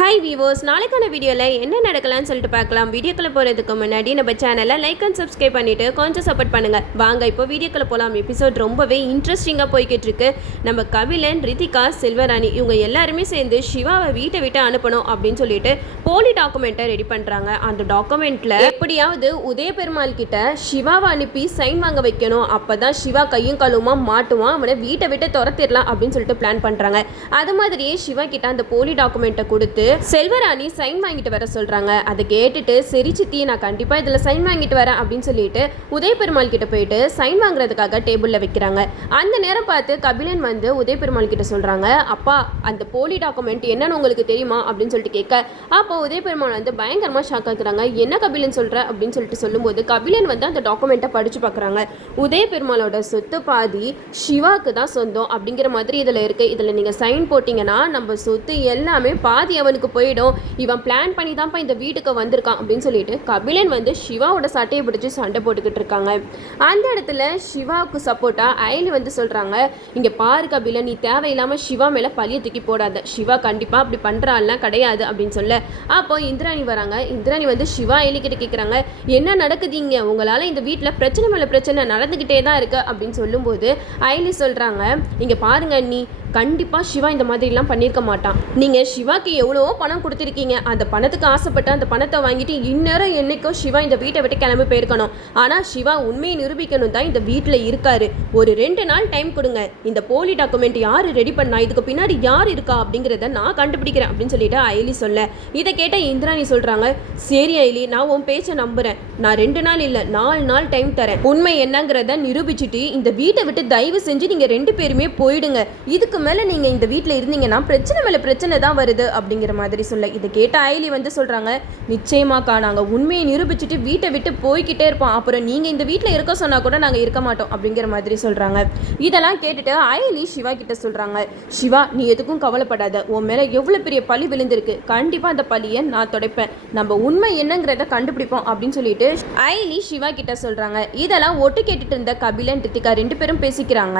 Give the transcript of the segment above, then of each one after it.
Hi viewers, நாளைக்கான வீடியோவில் என்ன நடக்கலாம்னு சொல்லிட்டு பார்க்கலாம். வீடியோக்குள்ளே போகிறதுக்கு முன்னாடி நம்ம சேனலை லைக் அண்ட் சப்ஸ்கிரைப் பண்ணிவிட்டு கொஞ்சம் சப்போர்ட் பண்ணுங்கள். வாங்க இப்போ வீடியோக்குள்ளே போகலாம். எபிசோட் ரொம்பவே இன்ட்ரெஸ்டிங்காக போய்கிட்டு இருக்கு. நம்ம கபிலன், ரித்திகா, செல்வராணி இவங்க எல்லாருமே சேர்ந்து சிவாவை வீட்டை விட்டு அனுப்பணும் அப்படின்னு சொல்லிட்டு போலி டாக்குமெண்ட்டை ரெடி பண்ணுறாங்க. அந்த டாக்குமெண்ட்டில் எப்படியாவது உதய பெருமாள் கிட்ட சிவாவை அனுப்பி சைன் வாங்க வைக்கணும். அப்போ தான் சிவா கையும் கழுவுமா மாட்டுவான், அவனை வீட்டை விட்டு துரத்திடலாம் அப்படின்னு சொல்லிட்டு பிளான் பண்ணுறாங்க. அது மாதிரியே சிவா கிட்ட அந்த போலி டாக்குமெண்ட்டை கொடுத்து செல்வராணி சைன் வாங்கிட்டு வர சொல்றாங்க. அதை கேட்டுட்டு சரி சித்தி, நான் கண்டிப்பா இதுல சைன் வாங்கிட்டு வரேன் அப்படின்னு சொல்லிட்டு உதய பெருமாள் கிட்ட போயிட்டு சைன் வாங்குறதுக்காக டேபிள்ல வைக்கிறாங்க. அந்த நேரம் பார்த்து கபிலன் வந்து உதய பெருமாள் கிட்ட சொல்றாங்க, அப்பா அந்த போலி டாக்குமெண்ட் என்னன்னு உங்களுக்கு தெரியுமா அப்படின்னு சொல்லிட்டு கேட்க, அப்போ உதய பெருமாள் வந்து பயங்கரமா ஷாக் ஆகுறாங்க. என்ன கபிலன் சொல்ற அப்படின்னு சொல்லிட்டு சொல்லும்போது கபிலன் வந்து அந்த டாக்குமெண்ட்டை படிச்சு பார்க்குறாங்க. உதய பெருமாளோட சொத்து பாதி சிவாக்கு தான் சொந்தம் அப்படிங்கிற மாதிரி இதுல இருக்கு. இதுல நீங்க சைன் போட்டீங்கன்னா நம்ம சொத்து எல்லாமே பாதி அவனுக்கு போயிடும். இவன் பிளான் பண்ணி தான்ப்பா இந்த வீட்டுக்கு வந்திருக்கான் அப்படின்னு சொல்லிட்டு கபிலன் வந்து சிவாவோட சட்டையை பிடிச்சி சண்டை போட்டுக்கிட்டு இருக்காங்க. அந்த இடத்துல சிவாவுக்கு சப்போர்ட்டா அயலி வந்து சொல்றாங்க, இங்க பாரு கபிலன், நீ தேவையில்லாம சிவா மேல பழிய தூக்கி போடாத. சிவா கண்டிப்பா அப்படி பண்றாள்லாம் கிடையாது அப்படின்னு சொல்ல, அப்போ இந்திராணி வராங்க. இந்திராணி வந்து சிவா அயலி கிட்ட கேட்குறாங்க, என்ன நடக்குதுங்க, உங்களால இந்த வீட்டில் பிரச்சனை மேல பிரச்சனை நடந்துகிட்டே தான் இருக்கு அப்படின்னு சொல்லும்போது அயலி சொல்றாங்க, இங்க பாருங்க நீ கண்டிப்பா சிவா இந்த மாதிரிலாம் பண்ணியிருக்க மாட்டான். நீங்க சிவாக்கு எவ்வளவோ பணம் கொடுத்துருக்கீங்க. அந்த பணத்துக்கு ஆசைப்பட்டு அந்த பணத்தை வாங்கிட்டு இந்நேரம் என்னைக்கும் சிவா இந்த வீட்டை விட்டு கிளம்பி போயிருக்கணும். ஆனா சிவா உண்மையை நிரூபிக்கணும் தான் இந்த வீட்டில் இருக்காரு. ஒரு 2 நாள் டைம் கொடுங்க. இந்த போலி டாக்குமெண்ட் யாரு ரெடி பண்ணா, இதுக்கு பின்னாடி யார் இருக்கா அப்படிங்கிறத நான் கண்டுபிடிக்கிறேன் அப்படின்னு சொல்லிட்டு அயலி சொல்ல, இதை கேட்ட இந்திராணி சொல்றாங்க, சரி அயலி, நான் உன் பேச்சை நம்புறேன். நான் 2 நாள் இல்ல 4 நாள் டைம் தரேன். உண்மை என்னங்கிறத நிரூபிச்சுட்டு இந்த வீட்டை விட்டு தயவு செஞ்சு நீங்க 2 பேருமே போயிடுங்க. இதுக்கு மேல நீங்க இந்த வீட்டில் இருந்தீங்கன்னா பிரச்சனை மேல பிரச்சனை தான் வருது அப்படிங்கிற மாதிரி சொல்ல, இதை கேட்ட அயலி வந்து சொல்றாங்க, நிச்சயமாக்கா நாங்க உண்மையை நிரூபிச்சுட்டு வீட்டை விட்டு போய்கிட்டே இருப்போம். அப்புறம் நீங்க இந்த வீட்டில் இருக்க சொன்னா கூட நாங்க இருக்க மாட்டோம் அப்படிங்கிற மாதிரி சொல்றாங்க. இதெல்லாம் கேட்டுட்டு அயலி சிவா கிட்ட சொல்றாங்க, சிவா நீ எதுக்கும் கவலைப்படாத, உன் மேல எவ்வளவு பெரிய பழி விழுந்திருக்கு, கண்டிப்பா அந்த பழியை நான் துடைப்பேன், நம்ம உண்மை என்னங்கிறத கண்டுபிடிப்போம் அப்படின்னு சொல்லிட்டு அயலி சிவா கிட்ட சொல்றாங்க. இதெல்லாம் ஒட்டு கேட்டுட்டு இருந்த கபிலன், ரித்திகா 2 பேரும் பேசிக்கிறாங்க.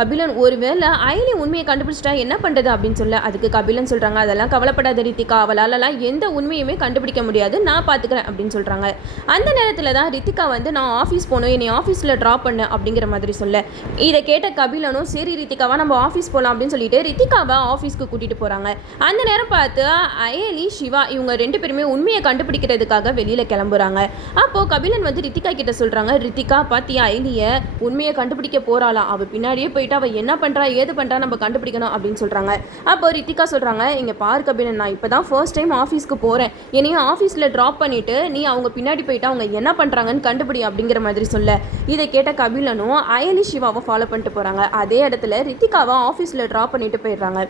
கபிலன் ஒருவேளை அயலி உண்மையை கண்டுபிடிச்சிட்டா என்ன பண்றது அப்படின்னு சொல்ல, அதுக்கு கபிலன் சொல்றாங்க, அதெல்லாம் கவலைப்படாத ரித்திகா, அவளாலலாம் எந்த உண்மையுமே கண்டுபிடிக்க முடியாது, நான் பாத்துக்கிறேன் அப்படின்னு சொல்றாங்க. அந்த நேரத்துல தான் ரித்திகா வந்து நான் ஆஃபீஸ் போகணும், என்னை ஆஃபீஸில் ட்ராப் பண்ண அப்படிங்கிற மாதிரி சொல்ல, இதை கேட்ட கபிலனும் சரி ரித்திகாவா நம்ம ஆஃபீஸ் போகலாம் அப்படின்னு சொல்லிட்டு ரித்திகாவை ஆஃபீஸ்க்கு கூட்டிட்டு போறாங்க. அந்த நேரம் பார்த்து அயலி சிவா இவங்க 2 பேருமே உண்மையை கண்டுபிடிக்கிறதுக்காக வெளியில கிளம்புறாங்க. அப்போ கபிலன் வந்து ரித்திகா கிட்ட சொல்றாங்க, ரித்திகா பாத்தியா அயலிய உண்மையை கண்டுபிடிக்க போறாளா, அவ பின்னாடியே போயிட்டு அவ என்ன பண்றா ஏது பண்றா நம்ம கண்டுபிடிக்கணும் அப்படின்னு சொல்றாங்க. அப்போ ரித்திகா சொல்றாங்க, இங்க பாரு கபிலன், நான் இப்பதான் ஃபர்ஸ்ட் டைம் ஆஃபீஸ்க்கு போறேன், என்னையும் ஆஃபீஸ்ல ட்ராப் பண்ணிட்டு நீ அவங்க பின்னாடி போயிட்டு அவங்க என்ன பண்றாங்கன்னு கண்டுபிடி அப்படிங்கிற மாதிரி சொல்ல, இதை கேட்ட கபிலனும் அயலி சிவாவை ஃபாலோ பண்ணிட்டு போறாங்க. அதே இடத்துல ரித்திகாவை ஆஃபீஸ்ல ட்ராப் பண்ணிட்டு போயிடுறாங்க.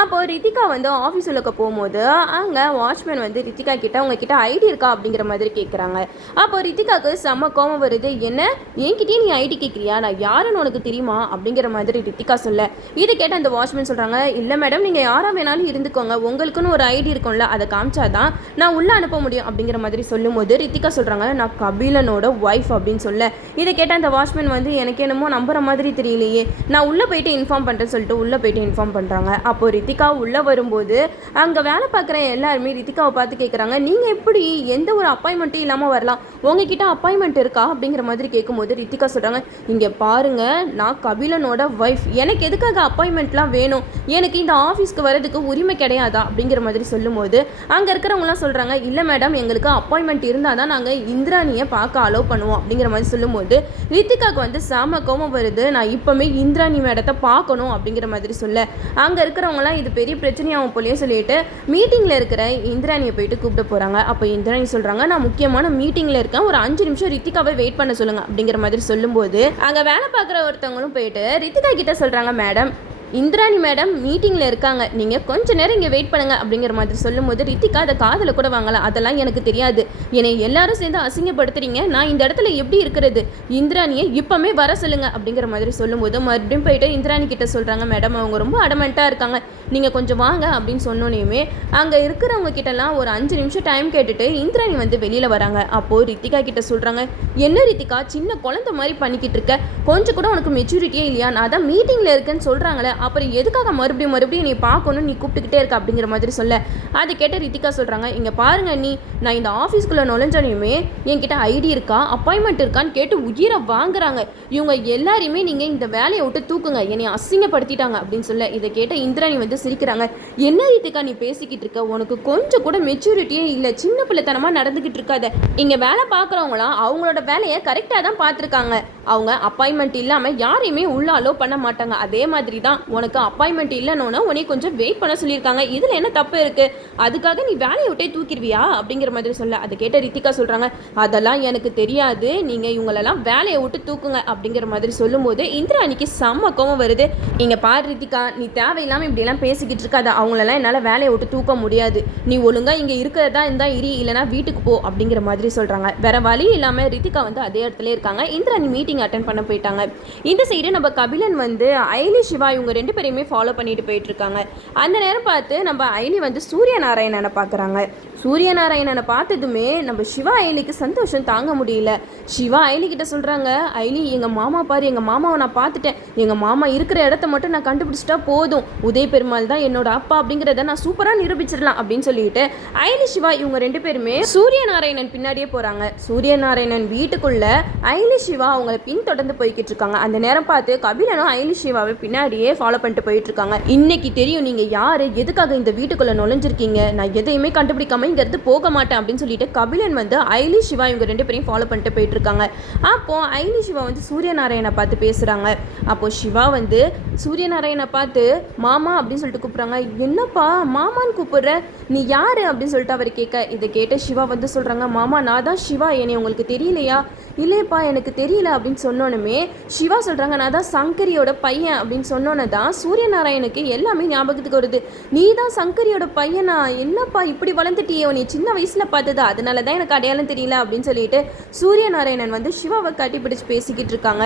அப்போ ரித்திகா வந்து ஆஃபீஸ் உள்ளக்க போகும்போது அங்க வாட்ச்மேன் வந்து ரித்திகா கிட்ட உங்ககிட்ட ஐடி இருக்கா அப்படிங்கிற மாதிரி கேட்குறாங்க. அப்போ ரித்திகாவுக்கு செம்ம கோபம் வருது, என்ன என்கிட்டயே நீ ஐடி கேட்குறியா, நான் யாருன்னு உனக்கு தெரியுமா அப்படிங்கிற மாதிரி ரித்திகா சொல்ல, இதை கேட்ட அந்த வாட்ச்மேன் சொல்றாங்க, இல்லை மேடம் நீங்கள் யாராக வேணாலும் இருந்துக்கோங்க, உங்களுக்குன்னு ஒரு ஐடி இருக்கும்ல, அதை காமிச்சாதான் நான் உள்ளே அனுப்ப முடியும் அப்படிங்கிற மாதிரி சொல்லும்போது ரித்திகா சொல்கிறாங்க, நான் கபிலனோட ஒய்ஃப் அப்படின்னு சொல்ல, இதை கேட்ட அந்த வாட்ச்மேன் வந்து எனக்கு என்னமோ நம்புற மாதிரி தெரியலையே, நான் உள்ளே போயிட்டு இன்ஃபார்ம் பண்ணுறேன்னு சொல்லிட்டு உள்ளே போயிட்டு இன்ஃபார்ம் பண்ணுறாங்க. அப்போ ரித்திகா உள்ளே வரும்போது அங்கே வேலை பார்க்குற எல்லாருமே ரித்திகாவை பார்த்து கேட்குறாங்க, நீங்கள் எப்படி எந்த ஒரு அப்பாயின்மெண்ட்டும் இல்லாமல் வரலாம், உங்ககிட்ட அப்பாயின்மெண்ட் இருக்கா அப்படிங்கிற மாதிரி கேட்கும்போது ரித்திகா சொல்கிறாங்க, இங்கே பாருங்க நான் கபிலனோட ஒய்ஃப், எனக்கு எதுக்காக அப்பாயின்மெண்ட்லாம் வேணும், எனக்கு இந்த ஆஃபீஸ்க்கு வரதுக்கு உரிமை கிடையாதா அப்படிங்கிற மாதிரி சொல்லும்போது அங்கே இருக்கிறவங்களாம் சொல்கிறாங்க, இல்லை மேடம் எங்களுக்கு அப்பாயின்மெண்ட் இருந்தால் தான் நாங்கள் இந்திராணியை பார்க்க அலோவ் பண்ணுவோம் அப்படிங்கிற மாதிரி சொல்லும்போது ரித்திகாவுக்கு வந்து செம கோபம் வருது, நான் இப்போமே இந்திராணி மேடத்தை பார்க்கணும் அப்படிங்கிற மாதிரி சொல்ல, அங்கே இருக்கிறவங்களாம் இது பெரிய பிரச்சனையாகும் போலயே சொல்லிட்டு மீட்டிங்கில் இருக்கிற இந்திராணியை போயிட்டு கூப்பிட்டு போகிறாங்க. அப்போ இந்திராணி சொல்கிறாங்க, நான் முக்கியமான மீட்டிங்கில் இருக்கேன், ஒரு 5 நிமிஷம் ரித்திகாவை வெயிட் பண்ண சொல்லுங்கள் அப்படிங்கிற மாதிரி சொல்லும்போது அங்கே வேலை பார்க்குற ஒருத்தவங்களும் போயிட்டு ரித்திகா கிட்ட சொல்கிறாங்க, மேடம் இந்திராணி மேடம் மீட்டிங்கில் இருக்காங்க, நீங்கள் கொஞ்சம் நேரம் இங்கே வெயிட் பண்ணுங்க அப்படிங்கிற மாதிரி சொல்லும்போது ரித்திகா அதை காதில் கூட வாங்கலாம், அதெல்லாம் எனக்கு தெரியாது, என்னை எல்லாரும் சேர்ந்து அசிங்கப்படுத்துறீங்க, நான் இந்த இடத்துல எப்படி இருக்கிறது, இந்திராணியை இப்போமே வர சொல்லுங்க அப்படிங்கிற மாதிரி சொல்லும்போது மறுபடியும் போயிட்டு இந்திராணி கிட்ட சொல்கிறாங்க, மேடம் அவங்க ரொம்ப அடமெண்ட்டாக இருக்காங்க, நீங்கள் கொஞ்சம் வாங்க அப்படின்னு சொன்னோன்னே அங்கே இருக்கிறவங்க கிட்டலாம் ஒரு 5 நிமிஷம் டைம் கேட்டுட்டு இந்திராணி வந்து வெளியில் வராங்க. அப்போது ரித்திகா கிட்ட சொல்கிறாங்க, என்ன ரித்திகா சின்ன குழந்தை மாதிரி பண்ணிக்கிட்டு இருக்க, கொஞ்சம் கூட உனக்கு மெச்சூரிட்டியே இல்லையா, நான் தான் மீட்டிங்கில் இருக்கேன்னு சொல்கிறாங்களே அப்புறம் எதுக்காக மறுபடியும் நீ பார்க்கணும் நீ கூப்பிட்டுக்கிட்டே இருக்க அப்படிங்கிற மாதிரி சொல்ல அதை கேட்ட ரித்திகா சொல்கிறாங்க, இங்கே பாருங்க நீ நான் இந்த ஆஃபீஸ்க்குள்ளே நுழைஞ்சனையுமே என்கிட்ட ஐடி இருக்கா அப்பாயின்மெண்ட் இருக்கான்னு கேட்டு உயிரை வாங்குறாங்க. இவங்க எல்லாரையுமே நீங்கள் இந்த வேலையை விட்டு தூக்குங்க, என்னை அசிங்கப்படுத்திட்டாங்க அப்படின்னு சொல்ல இதை கேட்ட இந்திராணி வந்து சிரிக்கிறாங்க. என்ன ரித்திகா நீ பேசிக்கிட்டு இருக்க, உனக்கு கொஞ்சம் கூட மெச்சூரிட்டியே இல்லை, சின்ன பிள்ளைத்தனமாக நடந்துக்கிட்டு இருக்காத. இங்கே வேலை பார்க்குறவங்களாம் அவங்களோட வேலையை கரெக்டாக தான் பார்த்துருக்காங்க. அவங்க அப்பாயின்மெண்ட் இல்லாமல் யாரையுமே உள்ள அலோவ் பண்ண மாட்டாங்க. அதே மாதிரி தான் உனக்கு அப்பாயின்மெண்ட் இல்லைன்னு உன்னை கொஞ்சம் வெயிட் பண்ண சொல்லியிருக்காங்க. இதில் என்ன தப்பு இருக்குது, அதுக்காக நீ வேலையை விட்டே தூக்கிடுவியா அப்படிங்கிற மாதிரி சொல்ல அதை கேட்ட ரித்திகா சொல்கிறாங்க, அதெல்லாம் எனக்கு தெரியாது, நீங்கள் இவங்களெல்லாம் வேலையை விட்டு தூக்குங்க அப்படிங்கிற மாதிரி சொல்லும்போது இந்திராணிக்கு செம்ம கோவம் வருது. இங்கே பாரு ரித்திகா, நீ தேவையில்லாமல் இப்படியெல்லாம் பேசிக்கிட்டு இருக்காத, அவங்களெல்லாம் என்னால் வேலையை விட்டு தூக்க முடியாது, நீ ஒழுங்காக இங்கே இருக்கிறதா இருந்தால் இரி, இல்லைனா வீட்டுக்கு போ அப்படிங்கிற மாதிரி சொல்கிறாங்க. வேற வழி இல்லாமல் ரித்திகா வந்து அதே இடத்துல இருக்காங்க. இந்திராணி மீட்டிங் அட்டென்ட் பண்ண போயிட்டாங்க. இந்த சைடு நம்ம கபிலன் வந்து ஐலி சிவா இவங்க 2 பேரையுமே ஃபாலோ பண்ணிட்டு போயிட்டு இருக்காங்க. அந்த நேரம் பார்த்து நம்ம ஐலி வந்து சூரியநாராயணனை பார்க்குறாங்க. சூரியநாராயணனை பார்த்ததுமே நம்ம சிவா ஐலிக்கு சந்தோஷம் தாங்க முடியல. சிவா ஐலி கிட்ட சொல்கிறாங்க, ஐலி எங்கள் மாமா பாரு, எங்கள் மாமாவை நான் பார்த்துட்டேன், எங்கள் மாமா இருக்கிற இடத்த மட்டும் நான் கண்டுபிடிச்சிட்டா போதும், உதய பெருமாள் தான் என்னோட அப்பா அப்படிங்கிறத நான் சூப்பராக நிரூபிச்சிடலாம் அப்படின்னு சொல்லிட்டு ஐலி சிவா இவங்க 2 பேருமே சூரியநாராயணன் பின்னாடியே போகிறாங்க. சூரியநாராயணன் வீட்டுக்குள்ள ஐலி சிவா அவங்கள பின்தொடர்ந்து போய்கிட்டு இருக்காங்க. அந்த நேரம் பார்த்து கபிலனும் ஐலி சிவாவை பின்னாடியே ஃபாலோ பண்ணிட்டு போயிட்டு இருக்காங்க. இன்னைக்கு தெரியும் நீங்க யாரு, எதுக்காக இந்த வீட்டுக்குள்ள நுழைஞ்சிருக்கீங்க, நான் எதையுமே கண்டுபிடிக்காம இங்க இருந்து போக மாட்டேன் அப்படின்னு சொல்லிட்டு கபிலன் வந்து ஐலி சிவா இவங்க 2 பேரையும் ஃபாலோ பண்ணிட்டு போயிட்டு இருக்காங்க. அப்போ ஐலி சிவா வந்து சூரியநாராயணனை பார்த்து பேசுறாங்க. அப்போ சிவா வந்து சூரியநாராயணனை பார்த்து மாமா அப்படின்னு சொல்லிட்டு கூப்பிடுறாங்க. என்னப்பா மாமான்னு கூப்பிடுற, நீ யாரு அப்படின்னு சொல்லிட்டு அவர் கேட்க இதை கேட்ட சிவா வந்து சொல்றாங்க, மாமா நான் தான் சிவா, என்னை உங்களுக்கு தெரியலையா? இல்லையப்பா எனக்கு தெரியல அப்படின்னு சொன்னோன்னுமே சிவா சொல்கிறாங்க, நான் தான் சங்கரியோட பையன் அப்படின்னு சொன்னோன்னே தான் சூரியநாராயணுக்கு எல்லாமே ஞாபகத்துக்கு வருது. நீ தான் சங்கரியோட பையனா, என்னப்பா இப்படி வளர்ந்துட்டியே, நீ சின்ன வயசில் பார்த்தது அதனால தான் எனக்கு அடையாளம் தெரியல அப்படின்னு சொல்லிட்டு சூரியநாராயணன் வந்து சிவாவை கட்டிப்பிடிச்சு பேசிக்கிட்டு இருக்காங்க.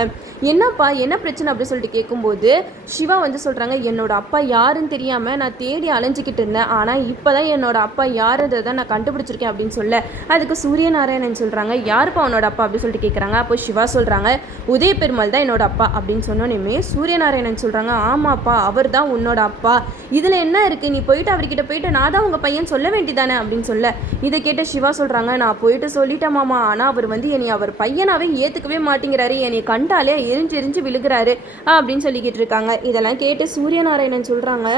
என்னப்பா என்ன பிரச்சனை அப்படின்னு சொல்லிட்டு கேட்கும்போது சிவா வந்து சொல்கிறாங்க, என்னோட அப்பா யாருன்னு தெரியாமல் நான் தேடி அலைஞ்சிக்கிட்டு இருந்தேன், ஆனால் இப்போ தான் என்னோட அப்பா யாருன்றதை நான் கண்டுபிடிச்சிருக்கேன் அப்படின்னு சொல்ல அதுக்கு சூரியநாராயணன் சொல்கிறாங்க, யாருப்பா உன்னோட அப்பா அப்படின்னு சொல்லிட்டு கேட்குறாங்க. அப்போ சிவா சொல்கிறாங்க, உதய பெருமாள் தான் என்னோட அப்பா அப்படின்னு சொன்னோன்னே சூரியநாராயணன் சொல்கிறாங்க, ஆமாப்பா அவர் தான் உன்னோட அப்பா, இதில் என்ன இருக்குது, நீ போயிட்டு அவர்கிட்ட போயிட்டு நான் தான் உங்கள் பையன் சொல்ல வேண்டியதானே அப்படின்னு சொல்ல இதை கேட்ட சிவா சொல்கிறாங்க, நான் போயிட்டு சொல்லிட்டேன் மாமா, ஆனால் அவர் வந்து என்னை அவர் பையனாவே ஏற்றுக்கவே மாட்டேங்கிறாரு, என்னை கண்டாலே எரிஞ்சு விழுகிறாரு அப்படின்னு சொல்லிக்கிட்டு இருக்காங்க. இதெல்லாம் கேட்டு சூரியநாராயணன் சொல்கிறாங்க,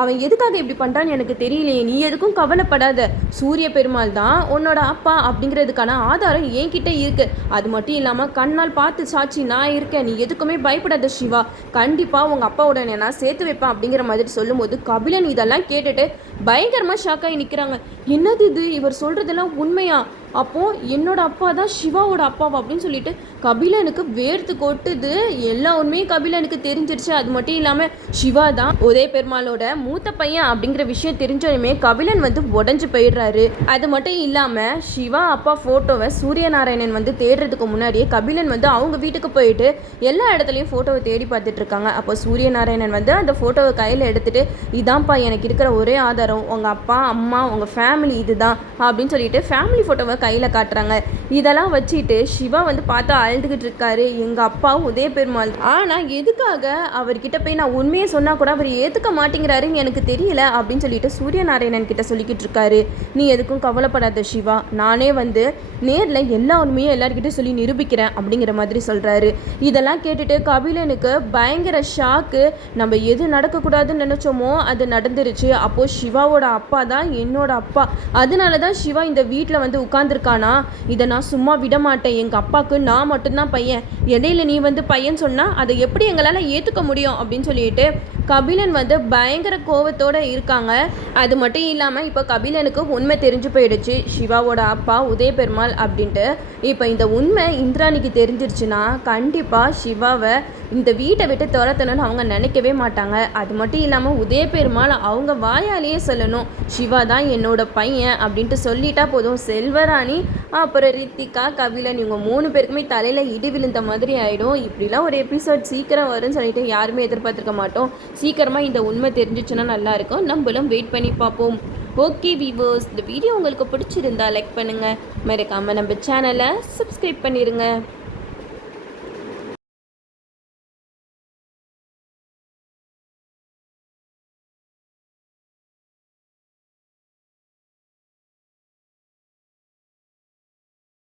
அவன் எதுக்காக இப்படி பண்ணுறான்னு எனக்கு தெரியலையே, நீ எதுக்கும் கவலைப்படாத, சூரிய பெருமாள் தான் உன்னோட அப்பா அப்படிங்கிறதுக்கான ஆதாரம் என்கிட்ட இருக்கு, அது மட்டும் இல்லாமல் கண்ணால் பார்த்து சாட்சி நான் இருக்கேன், நீ எதுக்குமே பயப்படாத சிவா, கண்டிப்பாக உங்கள் அப்பாவோட நான் சேர்த்து வைப்பேன் அப்படிங்கிற மாதிரி சொல்லும்போது கபிலன் இதெல்லாம் கேட்டுட்டு பயங்கரமாக ஷாக்காகி நிற்கிறாங்க. என்னது இது, இவர் சொல்கிறதெல்லாம் உண்மையா, அப்போது என்னோட அப்பா தான் சிவாவோட அப்பாவா அப்படின்னு சொல்லிட்டு கபிலனுக்கு வேர்த்து கொட்டுது. எல்லா உண்மையும் கபிலனுக்கு தெரிஞ்சிருச்சு. அது மட்டும் இல்லாமல் சிவா தான் உதய பெருமாளோட மூத்த பையன் அப்படிங்கிற விஷயம் தெரிஞ்சோமே கபிலன் வந்து உடஞ்சு போயிடுறாரு. அது மட்டும் இல்லாமல் சிவா அப்பா ஃபோட்டோவை சூரியநாராயணன் வந்து தேடுறதுக்கு முன்னாடியே கபிலன் வந்து அவங்க வீட்டுக்கு போயிட்டு எல்லா இடத்துலையும் ஃபோட்டோவை தேடி பார்த்துட்டு இருக்காங்க. அப்போ சூரியநாராயணன் வந்து அந்த ஃபோட்டோவை கையில் எடுத்துட்டு, இதான்ப்பா எனக்கு இருக்கிற ஒரே ஆதாரம், உங்கள் அப்பா அம்மா உங்கள் ஃபேமிலி இதுதான் அப்படின்னு சொல்லிட்டு ஃபேமிலி ஃபோட்டோவை கையில் காட்டுறாங்க. இதெல்லாம் வச்சுட்டு சிவா வந்து பார்த்தா அழுதுகிட்டு இருக்காரு, எங்கள் அப்பா உதய பெருமாள், ஆனால் எதுக்காக அவர்கிட்ட போய் நான் உண்மையை சொன்னால் கூட அவர் ஏற்றுக்க மாட்டேங்கிறாருன்னு எனக்கு தெரியல அப்படின்னு சொல்லிட்டு சூரியநாராயணன் கிட்ட சொல்லிக்கிட்டு இருக்காரு. நீ எதுக்கும் கவலைப்படாத சிவா, நானே வந்து நேரில் எல்லா உண்மையும் எல்லாருக்கிட்டையும் சொல்லி நிரூபிக்கிறேன் அப்படிங்கிற மாதிரி சொல்கிறாரு. இதெல்லாம் கேட்டுட்டு கபிலனுக்கு பயங்கர ஷாக்கு. நம்ம எது நடக்கக்கூடாதுன்னு நினச்சோமோ அது நடந்துருச்சு. அப்போது சிவாவோட அப்பா தான் என்னோட அப்பா, அதனால தான் சிவா இந்த வீட்டில் வந்து உட்காந்துருக்கானா, இதை நான் சும்மா விட மாட்டேன், எங்கள் அப்பாவுக்கு நான் மட்டும்தான் பையன், இடையில நீ வந்து பையன் சொன்னால் அதை எப்படி எங்களால் ஏற்றுக்க முடியும் அப்படின்னு சொல்லிட்டு கபிலன் வந்து பயங்கர கோவத்தோடு இருக்காங்க. அது மட்டும் இல்லாமல் இப்போ கபிலனுக்கு உண்மை தெரிஞ்சு போயிடுச்சு, சிவாவோட அப்பா உதய பெருமாள் அப்படின்ட்டு. இப்போ இந்த உண்மை இந்திராணிக்கு தெரிஞ்சிருச்சுன்னா கண்டிப்பாக சிவாவை இந்த வீட்டை விட்டு துரத்தணும்னு அவங்க நினைக்கவே மாட்டாங்க. அது மட்டும் இல்லாமல் உதய பெருமாள் அவங்க வாயாலேயே சொல்லணும், சிவா தான் என்னோட பையன் அப்படின்ட்டு சொல்லிட்டா போதும், செல்வராணி அப்புறம் ரித்திகா கபிலன் இவங்க 3 பேருக்குமே தலையில் இடி விழுந்த மாதிரி ஆகிடும். இப்படிலாம் ஒரு எபிசோட் சீக்கிரம் வரும்னு சொல்லிட்டு யாருமே எதிர்பார்த்துருக்க மாட்டோம். சீக்கிரமாக இந்த உண்மை தெரிஞ்சிச்சுன்னா நல்லாயிருக்கும், நம்மளும் வெயிட் பண்ணி பார்ப்போம். ஓகே வீவர்ஸ், இந்த வீடியோ உங்களுக்கு பிடிச்சிருந்தா லைக் பண்ணுங்கள், மறக்காமல் நம்ம சேனலை சப்ஸ்கிரைப் பண்ணிடுங்க.